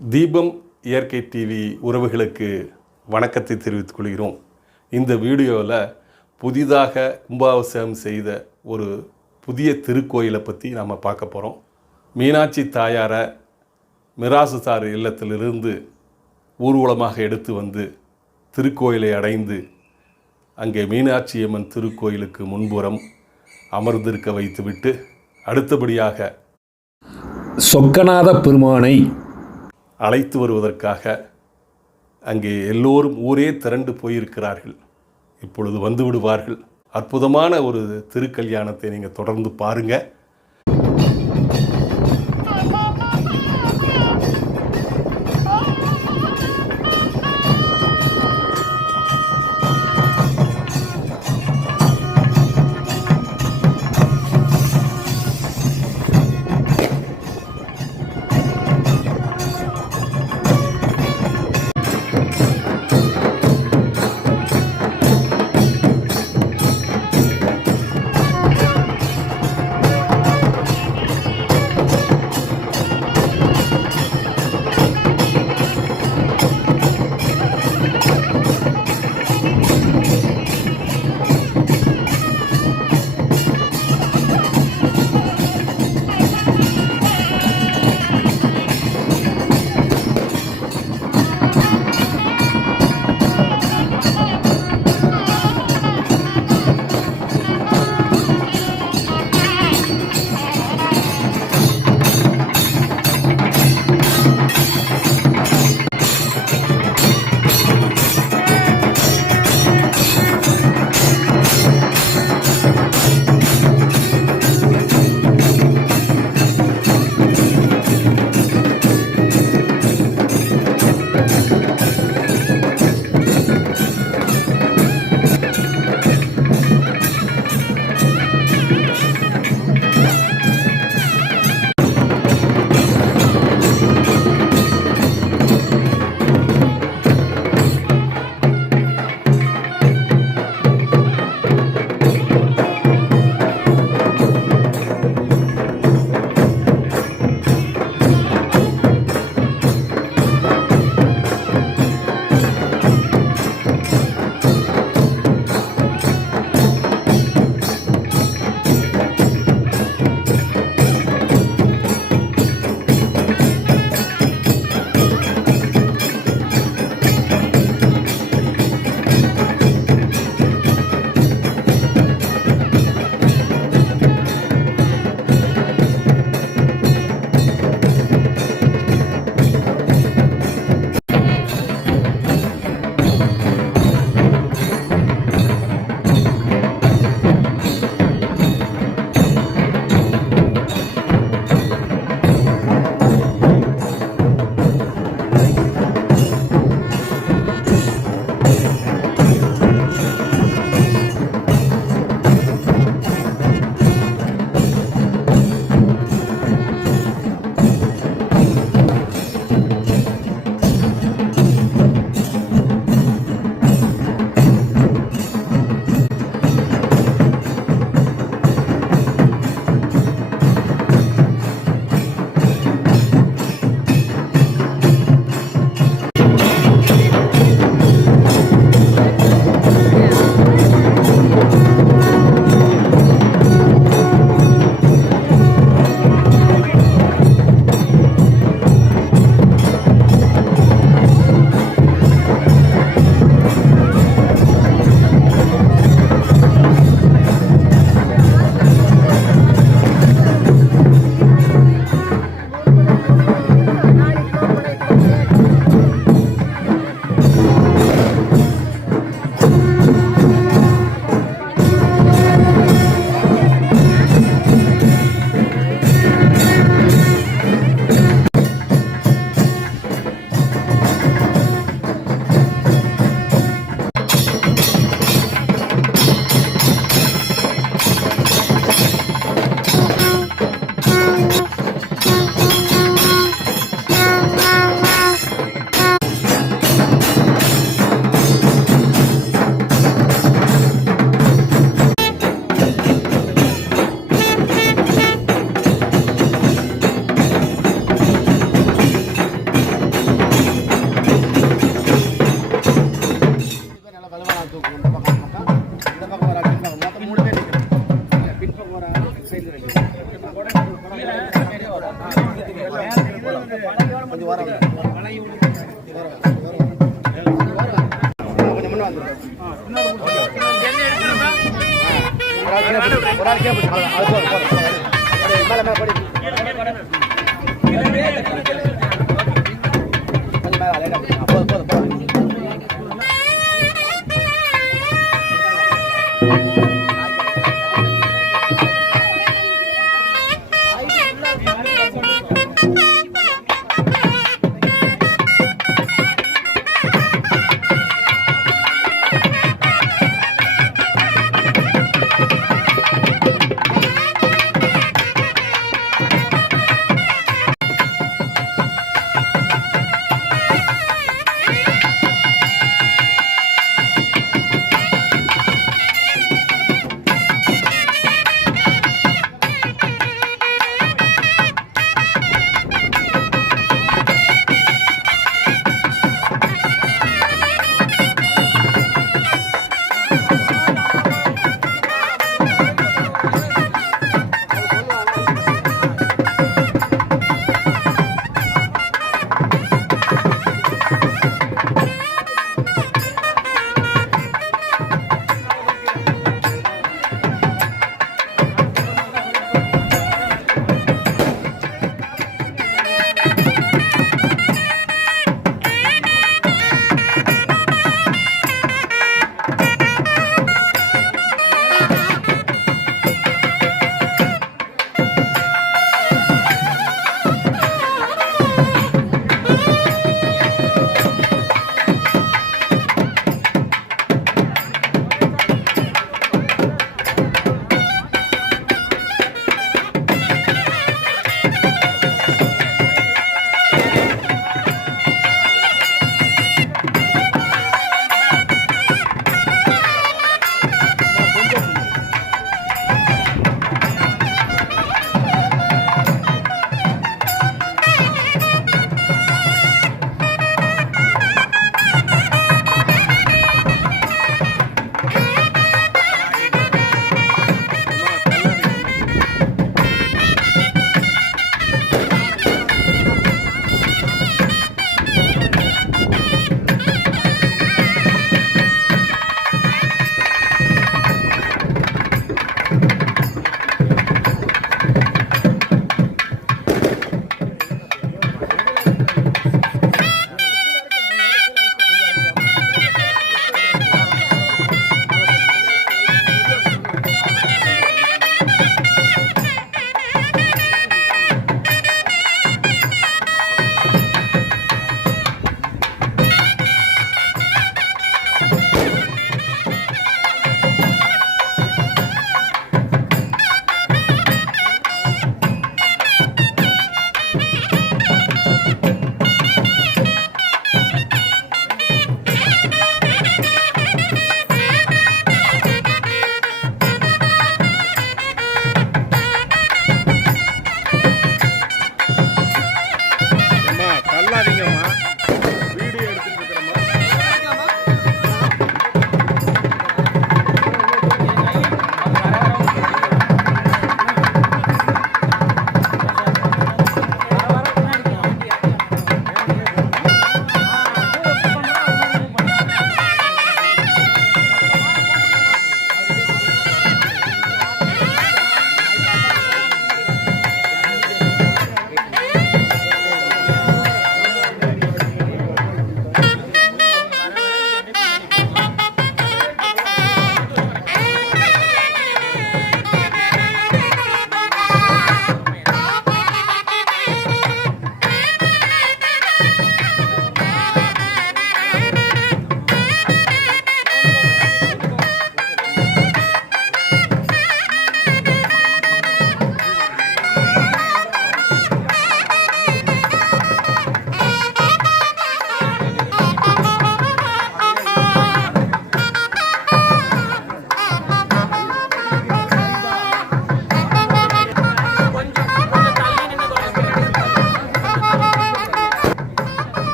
தீபம் இயற்கை டிவி உறவுகளுக்கு வணக்கத்தை தெரிவித்துக் கொள்கிறோம். இந்த வீடியோவில் புதிதாக கும்பாபிஷேகம் செய்த ஒரு புதிய திருக்கோயிலை பற்றி நாம் பார்க்க போகிறோம். மீனாட்சி தாயாரை மிராசுதார் இல்லத்திலிருந்து ஊர்வலமாக எடுத்து வந்து திருக்கோயிலை அடைந்து அங்கே மீனாட்சி அம்மன் திருக்கோயிலுக்கு முன்புறம் அமர்ந்திருக்க வைத்துவிட்டு அடுத்தபடியாக சொக்கநாத பெருமானை அழைத்து வருவதற்காக அங்கே எல்லோரும் ஊரே திரண்டு போயிருக்கிறார்கள். இப்பொழுது வந்து விடுவார்கள். அற்புதமான ஒரு திருக்கல்யாணத்தை நீங்கள் தொடர்ந்து பாருங்கள். கொஞ்சம் வாரம் கொஞ்சம் முன்ன வந்து ஒரு ஆள் கேட்பு மேலே மேலே படி கொஞ்சம் மேலே லைட்டாக போதும் போதும் போதும்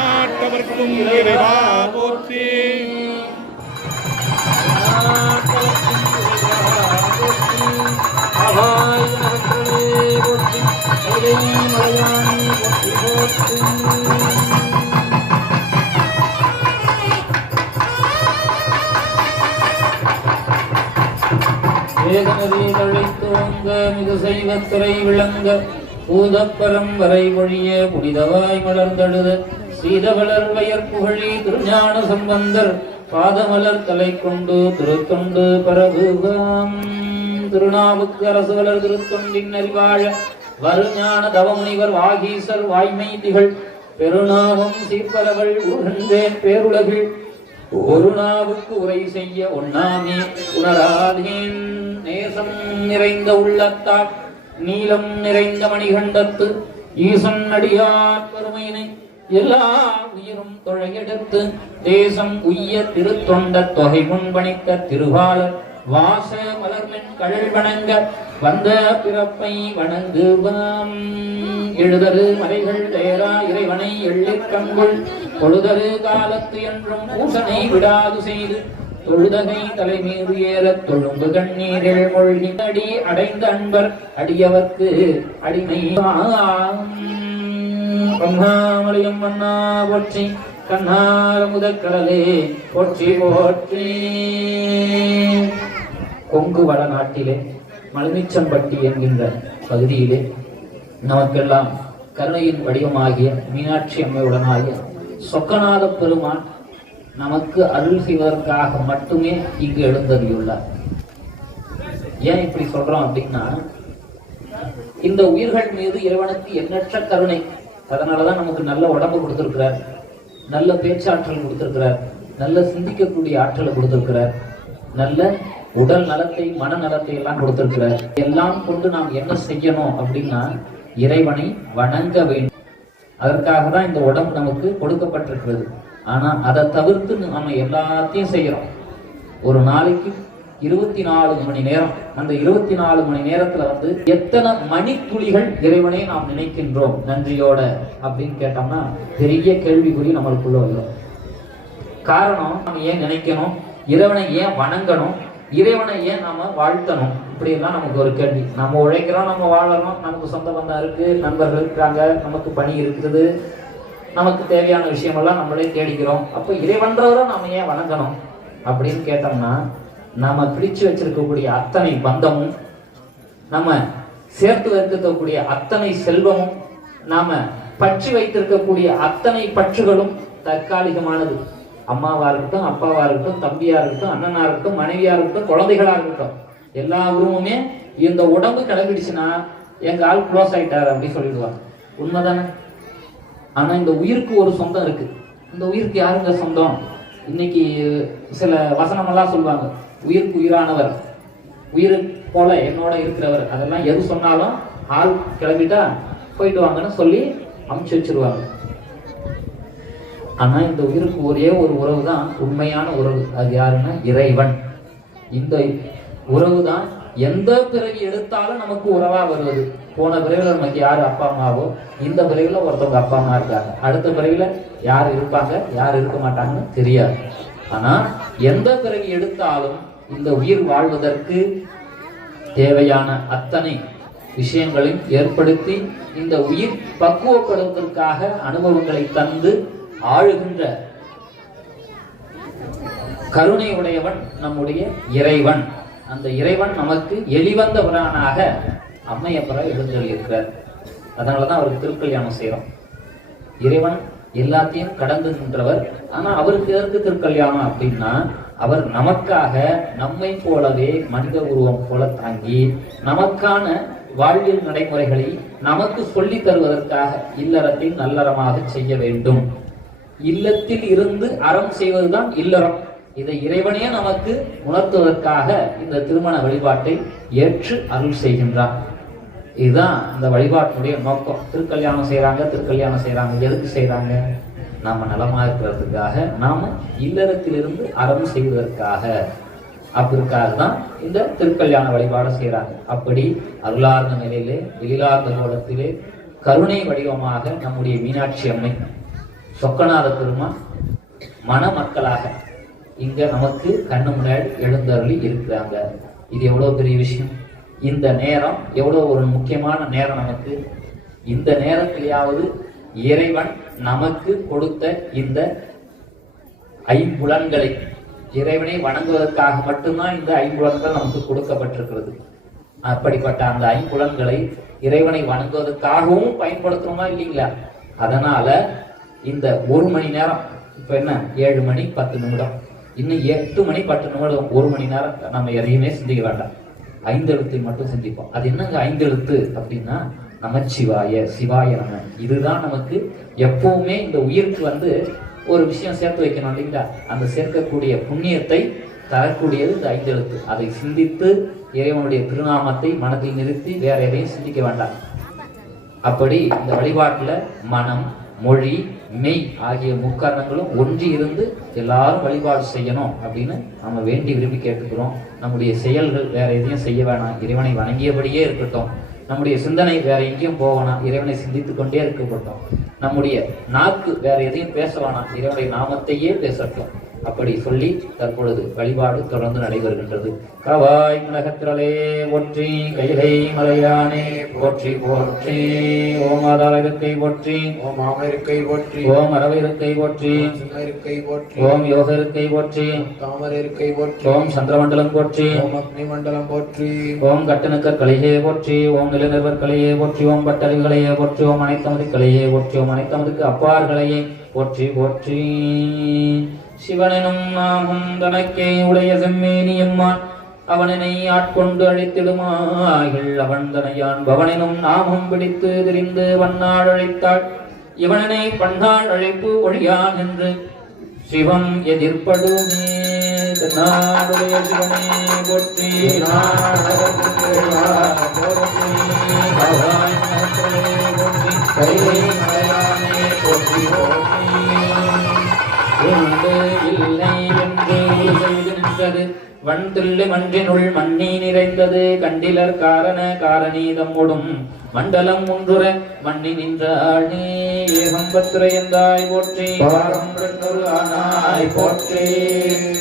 எந்நாட்டவர்க்கும் இறைவா போற்றி. வேதனதி தழைத்தோங்க மிகு செய்வத்துறை விளங்க பூதப்பரம் வரை பொழிய புனிதவாய் மலர்ந்தழுத சீதவளர் வயற் புகழி திருஞான சம்பந்தர் பாதமலர் தலை கொண்டு திருத்தொண்டு பரவுவாம். திருநாவுக்கு அரசு வளர் திருத்தொண்டின் அறிவாழ வருஞான தவமுனிவர் வாகீசர் வாய்மை திகழ் பெருநாவம் சீர்பரவள் உருகன்றேன் பேருலகில் ஒரு நாவுக்கு உரை செய்ய ஒண்ணாமே உணராதேன். நேசம் நிறைந்த உள்ளத்தால் நீலம் நிறைந்த மணிகண்டத்து ஈசன் அடியார் பெருமையினை எல்லா உயிரும் தொழையெடுத்து தேசம் உய்ய திருத்தொண்ட தொகை முன்பணித்த திருவாளர் வாச மலர்மென் கழல் வணங்க வந்த பிறப்பை வணங்குவாம். எழுதரு மறைகள் தேரா இறைவனை எள்ளிற் கண்குள் பொழுதரு காலத்து என்றும் பூசனை விடாது செய்து தொழுதகை தலைமீது ஏறத் தொழும்பு கண்ணீரில் மொழி அடி அடைந்த அன்பர் அடியவர்க்கு அடிமை. கண்ணாமலையும் மன்னா போற்றி கண்ணார முதற்கடலே போற்றி போற்றி. கொங்கு வடநாட்டிலே மலமிச்சம்பட்டி என்கின்ற பகுதியிலே நமக்கெல்லாம் கருணையின் வடிவமாகிய மீனாட்சி அம்மையுடனாகிய சொக்கநாத பெருமான் நமக்கு அருள் செய்வதற்காக மட்டுமே இங்கு எழுந்தருளியுள்ளார். ஏன் இப்படி சொல்றோம் அப்படின்னா, இந்த உயிர்கள் மீது இறைவனுக்கு எண்ணற்ற கருணை. அதனாலதான் நமக்கு நல்ல உடம்பு கொடுத்திருக்கிறார், நல்ல பேச்சாற்றல் கொடுத்திருக்கிறார், நல்ல சிந்திக்கக்கூடிய ஆற்றலை கொடுத்திருக்கிறார், நல்ல உடல் நலத்தை மனநலத்தை எல்லாம் கொடுத்திருக்கிறார். எல்லாம் கொண்டு நாம் என்ன செய்யணும் அப்படின்னா, இறைவனை வணங்க வேண்டும். அதற்காக தான் இந்த உடம்பு நமக்கு கொடுக்கப்பட்டிருக்கிறது. ஆனா அதை தவிர்த்து நம்ம எல்லாத்தையும் செய்யறோம். ஒரு நாளைக்கு 24 மணி நேரம், அந்த 24 மணி நேரத்துல எத்தனை மணித்துளிகள் இறைவனை நாம் நினைக்கின்றோம் நன்றியோட அப்படின்னு கேட்டோம்னா பெரிய கேள்விக்குறி நம்மளுக்குள்ள வரும். காரணம், நம்ம ஏன் நினைக்கணும், இறைவனை ஏன் வணங்கணும், இறைவனை ஏன் நாம வாழ்த்தணும், இப்படி எல்லாம் நமக்கு ஒரு கேள்வி. நம்ம உழைக்கிறோம், நம்ம வாழறோம், நமக்கு சொந்த பந்தம் இருக்கு, நண்பர்கள் இருக்காங்க, நமக்கு பணி இருக்குது, நமக்கு தேவையான விஷயமெல்லாம் நம்மளே தேடிக்கிறோம். அப்ப இறைவன்றவரை நாம ஏன் வணங்கணும் அப்படின்னு கேட்டோம்னா, நாம பிடிச்சு வச்சிருக்கக்கூடிய அத்தனை பந்தமும், நம்ம சேர்த்து வைத்திருக்கக்கூடிய அத்தனை செல்வமும், நாம பற்றி வைத்திருக்கக்கூடிய அத்தனை பற்றுகளும் தற்காலிகமானது. அம்மாவா இருக்கட்டும், அப்பாவா இருக்கட்டும், தம்பியா இருக்கட்டும், அண்ணனா இருக்கட்டும், மனைவியா இருக்கட்டும், குழந்தைகளா இருக்கட்டும், எல்லா உருவமுமே இந்த உடம்பு கிளம்பிடுச்சுன்னா எங்க ஆள் க்ளோஸ் ஆயிட்டாரு அப்படின்னு சொல்லிடுவாங்க. உண்மைதானே? ஆனா இந்த உயிருக்கு ஒரு சொந்தம் இருக்கு. இந்த உயிருக்கு யாருங்க சொந்தம்? இன்னைக்கு சில வசனமெல்லாம் சொல்லுவாங்க, உயிருக்கு உயிரானவர், உயிர் போல என்னோட இருக்கிறவர், அதெல்லாம் எது சொன்னாலும் ஆள் கிளம்பிட்டா போயிட்டு வாங்கன்னு சொல்லி அமுச்சு வச்சிருவாங்க. ஆனா இந்த உயிருக்கு ஒரே ஒரு உறவு தான் உண்மையான உறவு. அது யாருன்னா இறைவன். இந்த உறவு தான் எந்த பிறவி எடுத்தாலும் நமக்கு உறவா வருவது. போன பிறவில நமக்கு யாரு அப்பா அம்மாவோ, இந்த பிறவில ஒருத்தவங்க அப்பா அம்மா இருக்காங்க, அடுத்த பிறவில யார் இருப்பாங்க யார் இருக்க மாட்டாங்கன்னு தெரியாது. ஆனா எந்த பிறவி எடுத்தாலும் இந்த உயிர் வாழ்வதற்கு தேவையான அத்தனை விஷயங்களையும் ஏற்படுத்தி இந்த உயிர் பக்குவப்படுவதற்காக அனுபவங்களை தந்து ஆளுகின்ற கருணை உடையவன் நம்முடைய இறைவன். அந்த இறைவன் நமக்கு எளிவந்த பிரானாக அம்மையப்பரை எழுந்தருளியிருக்கிறார். அதனாலதான் அவருக்கு திருக்கல்யாணம் செய்யறோம். இறைவன் எல்லாத்தையும் கடந்து நின்றவர். ஆனா அவருக்கு எதற்கு திருக்கல்யாணம் அப்படின்னா, அவர் நமக்காக நம்மை போலவே மனித உருவம் போல தாங்கி நமக்கான வாழ்வியல் நடைமுறைகளை நமக்கு சொல்லி தருவதற்காக இல்லறத்தை நல்லறமாக செய்ய வேண்டும். இல்லத்தில் இருந்து அறம் செய்வதுதான் இல்லறம். இதை இறைவனே நமக்கு உணர்த்துவதற்காக இந்த திருமண வழிபாட்டை ஏற்று அருள் செய்கின்றான். இதுதான் இந்த வழிபாட்டுடைய நோக்கம். திருக்கல்யாணம் செய்யறாங்க எதுக்கு செய்யறாங்க? நாம நலமா இருக்கிறதுக்காக, நாம இல்லறத்திலிருந்து அறம் செய்வதற்காக. அப்படிற்காக தான் இந்த திருக்கல்யாண வழிபாடு செய்யறாங்க. அப்படி அருளார்ந்த நிலையிலே, எழிலார்ந்த கோலத்திலே, கருணை வடிவமாக நம்முடைய மீனாட்சி அம்மை சொக்கநாத பெருமான் மணமக்களாக இங்க நமக்கு கண்ணு முன்னாடி எழுந்தருளி இருக்கிறாங்க. இது எவ்வளவு பெரிய விஷயம். இந்த நேரம் எவ்வளவு ஒரு முக்கியமான நேரம் நமக்கு. இந்த நேரத்திலேயாவது இறைவன் நமக்கு கொடுத்த இந்த ஐம்புலன்களை, இறைவனை வணங்குவதற்காக மட்டும்தான் இந்த ஐம்புலன்கள் நமக்கு கொடுக்கப்பட்டிருக்கிறது. அப்படிப்பட்ட அந்த ஐம்புலன்களை இறைவனை வணங்குவதற்காகவும் பயன்படுத்தணுமா இல்லைங்களா? அதனால இந்த 1 மணி நேரம், இப்ப என்ன 7 மணி 10 நிமிடம், இன்னும் 8 மணி 10 நிமிடம், 1 மணி நேரம் நம்ம எதையுமே சிந்திக்க வேண்டாம். 5 எழுத்தை மட்டும் சிந்திப்போம். அது என்னங்க 5 எழுத்து அப்படின்னா, நமச்சிவாய, சிவாய நம. இதுதான் நமக்கு எப்பவுமே இந்த உயிருக்கு ஒரு விஷயம் சேர்த்து வைக்கணும் இல்லைங்களா? அந்த சேர்க்கக்கூடிய புண்ணியத்தை தரக்கூடியது இந்த 5 எழுத்து. அதை சிந்தித்து இறைவனுடைய திருநாமத்தை மனதில் நிறுத்தி வேற எதையும் சிந்திக்க வேண்டாம். அப்படி இந்த வழிபாட்டுல மனம், மொழி, மெய் ஆகிய முக்காரணங்களும் ஒன்றி இருந்து எல்லாரும் வழிபாடு செய்யணும் அப்படின்னு நம்ம வேண்டி விரும்பி கேட்டுக்கிறோம். நம்முடைய செயல்கள் வேற எதையும் செய்ய வேணாம், இறைவனை வணங்கியபடியே இருக்கட்டும். நம்முடைய சிந்தனை வேற எங்கேயும் போகணும், இறைவனை சிந்தித்து கொண்டே இருக்கட்டும். நம்முடைய நாக்கு வேற எதையும் பேச வேணாம், இறைவனுடைய நாமத்தையே பேசட்டும். அப்படி சொல்லி தற்பொழுது வழிபாடு தொடர்ந்து நடைபெறுகின்றது. கவாய் கனகத்திரளே போற்றி, கைலை மலையானே போற்றி போற்றி. ஓம் ஆதார இருக்கை போற்றி, ஓம் ஆம இருக்கை போற்றி, ஓம் அரவ இருக்கை போற்றி, இருக்கை போற்றி, ஓம் யோக இருக்கை போற்றி, தாமரை இருக்கை போற்றி, ஓம் சந்திரமண்டலம் போற்றி, ஓம் அக்னி மண்டலம் போற்றி, ஓம் கட்டணுக்கர் கலையே போற்றி, ஓம் நிலநிறுவர் கலையே போற்றி, ஓம் பட்டறிகளையே போற்றி, ஓம் அனைத்தமது கலையே போற்றி, ஓம் அனைத்தமதுக்கு அப்பார்களையே போற்றி போற்றி. சிவனெனும் நாமும் தனக்கே உடைய செம்மேனியம்மான் அவனனை ஆட்கொண்டு அழைத்திடுமாகள். அவன் தனையான் பவனெனும் நாமும் பிடித்து திரிந்து வண்ணாள் அழைத்தாள். இவனனை பன்னாள் அழைப்பு ஒழியான் என்று சிவம் எதிர்ப்படுமே. நாடுடைய சிவனே போற்றி, போற்றி உண்டு இல்லை என்று செய்து நின்றது. வண்தில்லை மன்றினுள் மண்ணி நிறைந்தது. கண்டிலர் காரண காரணீதமுடும் மண்டலம் ஒன்றுற மண்ணி நின்றாளே. ஏகம்பத்திர எந்தாய் போற்றி, பாரம்பொரு ஆனாய் போற்றி.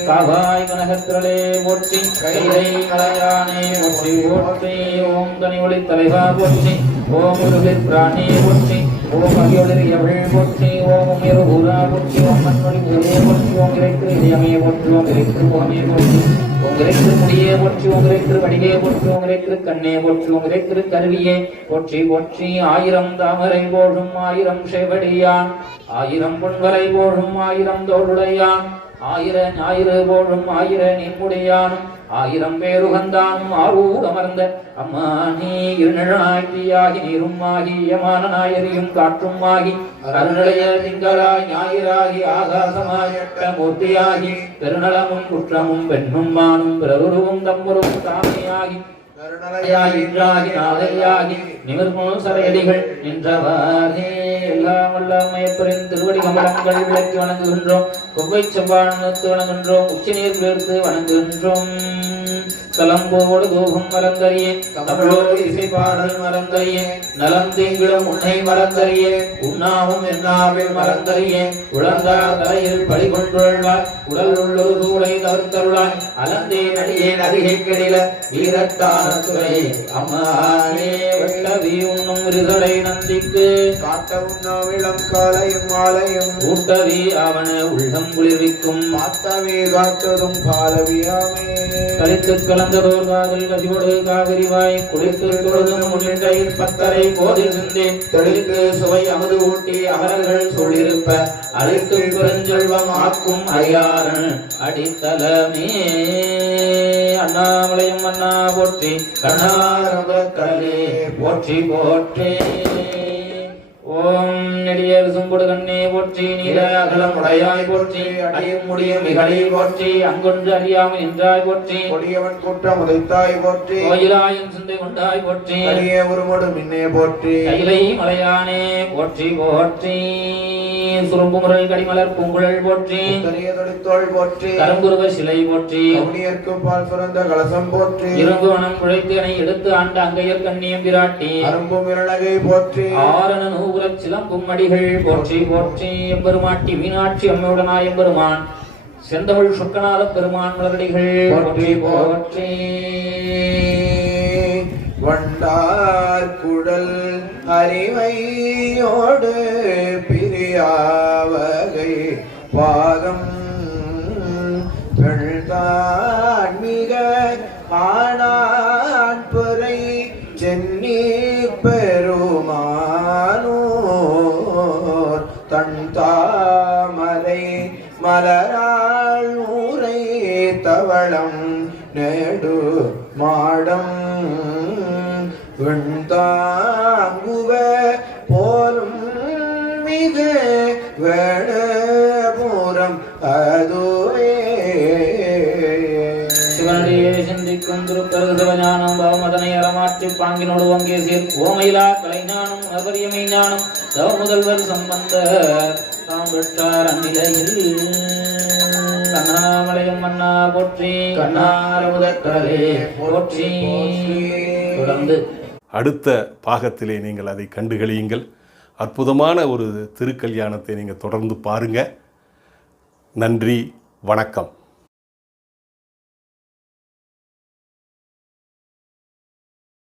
காவாய் கனகத்திரளே போற்றி, கைலை மலையானே போற்றி போற்றி. ஓம் தனி ஒளி தலைவா போற்றி, ஓம் உருவிற் பிராணே போற்றி, ஓம் அகியொளிர் எவள் போற்றி, ஓம் உயர் ஊரா போற்றி, ஓம் மண்ணொளி ஊரே போற்றி, ஓம் இறைக்கு இதயமே போற்றி, ஓம் இறைக்கு முகமே போற்றி, ஓம் இறைக்கு முடியே போற்றி, ஓம் இறைக்கு வடிவே போற்றி, ஓம் இறைக்கு கண்ணே போற்றி, ஓம் இறைக்கு கருவியே போற்றி போற்றி. 1000 தாமரை போழும் 1000 செவடியான், 1000 பொன்வரை போழும் 1000 தோளுடையான், 1000 ஞாயிறு போழும் 1000 நின்முடியான், 1000 பேருகந்தானும் ஆரூர் அமர்ந்த அம்மானி இருநிழாய்த்தியாகி நீரும் ஆகி யமான நாயரியும் காற்றும் ஆகி கருநிலைய திங்களாய் ஞாயிறாகி ஆகாசமாயட்ட மூர்த்தியாகி பெருநலமும் குற்றமும் பெண்ணும் மானும் பிறருருவும் தம்முரும் தாமையாகி இன்றாகி நாதையாகி நிமிர்மும் சரையடிகள் நின்றவாறே. எல்லாம் வல்லமையப்பரின் திருவடி கமலங்கள் விளக்கி வணங்குகின்றோம். கொவ்வை செவ்வானத்து வணங்குகின்றோம். உச்சி நீர் பேர்த்து வணங்குகின்றோம். கலம்போடு கோபம் மறந்தறியே, தமிழோடு இசை பாடல் மறந்தறியே, நலம் தீங்கிடும் உன்னை மறந்தறியே, உண்ணாவும் என்னாவில் மறந்தறியே, உழந்தார் தலையில் பழி கொண்டுள்ளார், உடல் உள்ளொரு சூளை தவிர்த்தருளாய், அலந்தே நடியே நதிகை கெடில வீரத்தான துறை அம்மானே. வெள்ளவி உண்ணும் விருதலை நந்திக்கு காட்ட உண்ணாம் இளம் காலையும் மாலையும் ஊட்டவி அவன உள்ளம் குளிர்விக்கும் மாட்டவே காத்ததும் பாலவியாமே. கலித்து கலந்ததோர் காதல் கசிவோடு காவிரிவாய் குளித்து தொழுதும் முன்னின்றையில் 10:30 கோதில் சிந்தேன் தெளித்து சுவை அமுது ஊட்டி அவர்கள் சொல்லிருப்ப அழைத்து பெருஞ்செல்வம் ஆக்கும் ஐயாரன் அடித்தலமே. அண்ணாமலையும் அண்ணா போற்றி, கண்ணாரம்ப கடலே போற்றி போற்றி. ஓம் நெடியர் சும்புடு கண்ணே போற்றி, நீல அகலம் உடையாய் போற்றி, அடையும் முடியும் மிகளை போற்றி, அங்கொன்று அறியாமல் நின்றாய் போற்றி, கொடியவன் குற்றம் உதைத்தாய் போற்றி, கோயிலாயும் சிந்தை கொண்டாய் போற்றி, கலியே உருமோடு மின்னே போற்றி, கைலை மலையானே போற்றி போற்றி. சுரும்பு முரல் கடிமலர் பூங்குழல் போற்றி, கரிய தொழித்தோள் போற்றி, கருங்குருவ சிலை போற்றி, கவுனியர்க்கு பால் சுரந்த கலசம் போற்றி, இரும்பு வனம் குழைத்து என எடுத்து ஆண்ட அங்கையர் கண்ணியம் விராட்டி, அரும்பும் இரளகை போற்றி, ஆரண நூபுர திருப்புறச் சிலம்பும் அடிகள் போற்றி போற்றி. எம்பெருமாட்டி மீனாட்சி அம்மையுடனாய் எம்பெருமான் செந்தமிழ் சொக்கநாத பெருமான் மலரடிகள் போற்றி போற்றி. வண்டார் குடல் அறிவையோடு பிரியாவகை பாகம் பெழ்தான் மிக ஆனான் புரை சென்னி பெருமானோர் தன் தாமரை மலராள் ஊரை தவளம் நெடு மாடம் வெண்தாங்குவ போலும் மிகு வேணபுரம் அதுவே. சிவனடியே சிந்திக்கும் திருப்பருகவஞானம் பவமதனை அறமாற்றி பாங்கினோடு வங்கே சீர் ஓமையிலா கலைஞானம் அபரியமை ஞானம் தவ முதல்வர் சம்பந்த தாம் பெற்றார் அந்நிலையில். கண்ணாமலையும் மன்னா போற்றி கண்ணார முதற்கடலே போற்றி. தொடர்ந்து அடுத்த பாகத்திலே நீங்கள் அதை கண்டுகளியுங்கள். அற்புதமான ஒரு திருக்கல்யாணத்தை நீங்கள் தொடர்ந்து பாருங்கள். நன்றி, வணக்கம்.